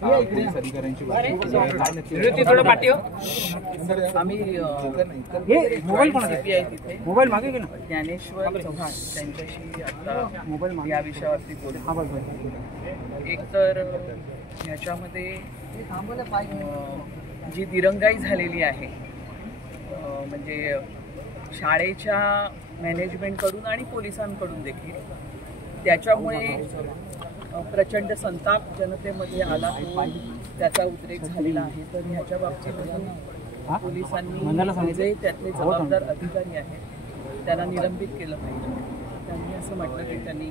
Police अधिकाऱ्यांची mobile मागे गेला ज्ञानेश्वर चव्हाण त्यांच्याशी आता मोबाईल या विषयावरती बोलू। एक तर ह्याच्यामध्ये जी दिरंगाई झालेली आहे म्हणजे शाळेच्या मॅनेजमेंटकडून आणि पोलिसांकडून देखील, त्याच्यामुळे प्रचंड संताप जनतेमध्ये आला, त्याचा उद्रेक झालेला आहे। तर ह्याच्या बाबतीत पोलिसांनी जे त्यातले जबाबदार अधिकारी आहेत त्यांना निलंबित केलं पाहिजे। त्यांनी असं म्हटलं की त्यांनी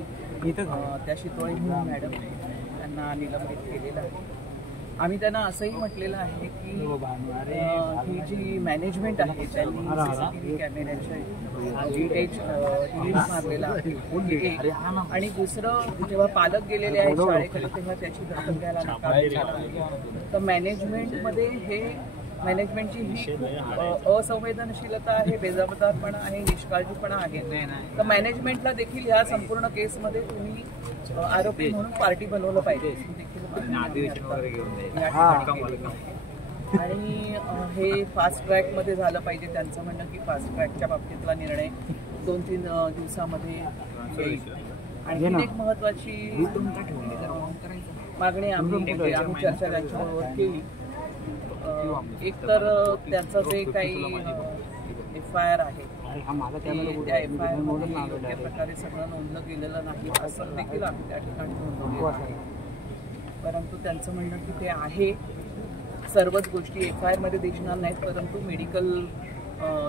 त्या शितोळे मॅडम त्यांना निलंबित केलेलं आहे। आम्ही त्यांना असंही म्हटलेलं आहे की ही जी मॅनेजमेंट आहे त्यांनी CCTV कॅमेऱ्याच्या डिलीट मारलेला आहे, आणि दुसरं जेव्हा पालक गेलेले आहेत शाळेकडे तेव्हा त्याची दखल घ्यायला नकार दिला। तर मॅनेजमेंटची ही खूप असंवेदनशीलता आहे, बेजबाबदारपणा आहे, निष्काळजीपणा आहे। तर मॅनेजमेंटला देखील ह्या संपूर्ण केसमध्ये तुम्ही आरोपी म्हणून पार्टी बनवलं पाहिजे आणि हे फास्ट ट्रॅकमध्ये झालं पाहिजे। त्यांचं म्हणणं की फास्ट ट्रॅकच्या बाबतीतला निर्णय 2-3 दिवसामध्ये येईल। आणखी एक महत्त्वाची मागणी आम्ही चर्चा त्यांच्याबरोबर केली। एक तर त्यांचं जे काही FIR आहे त्या FIR मध्ये योग्य प्रकारे सगळं नोंदलं गेलेलं नाही असं देखील आम्ही त्या ठिकाणी नोंदवलेलं आहे। परंतु त्यांचं म्हणणं की ते आहे, सर्वच गोष्टी FIR मध्ये दिसणार नाहीत, परंतु मेडिकल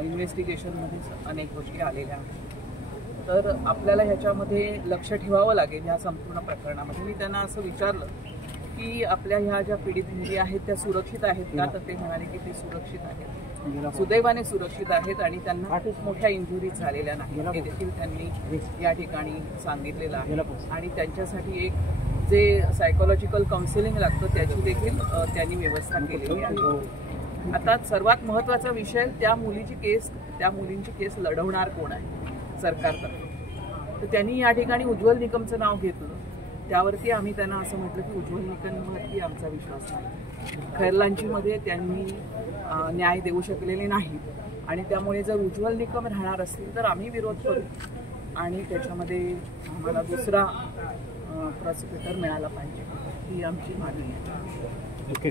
इन्व्हेस्टिगेशनमध्ये अनेक गोष्टी आलेल्या आहेत। तर आपल्याला ह्याच्यामध्ये लक्ष ठेवावं लागेल ह्या संपूर्ण प्रकरणामध्ये। मी त्यांना असं विचारलं की आपल्या ह्या ज्या पीडित मुली आहेत त्या सुरक्षित आहेत का, तर ते म्हणाले की ते सुरक्षित आहेत, सुदैवाने सुरक्षित आहेत आणि त्यांना खूप मोठ्या इंजुरीज झालेल्या नाहीत, हे देखील त्यांनी या ठिकाणी सांगितलेलं आहे। आणि त्यांच्यासाठी एक जे सायकोलॉजिकल काउन्सिलिंग लागतं त्याची देखील त्यांनी व्यवस्था केलेली आहे। आता सर्वात महत्त्वाचा विषय, त्या मुलींची केस लढवणार कोण आहे सरकारतर्फे। तर त्यांनी या ठिकाणी उज्ज्वल निकमचं नाव घेतलं, त्यावरती आम्ही त्यांना असं म्हटलं की उज्ज्वल निकमवरती आमचा विश्वास नाही, खैरलांचीमध्ये त्यांनी न्याय देऊ शकलेले नाहीत आणि त्यामुळे जर उज्ज्वल निकम राहणार असतील तर आम्ही विरोध करू आणि त्याच्यामध्ये आम्हाला दुसरा प्रॉसिक्युटर मिळाला पाहिजे, ही आमची मागणी आहे।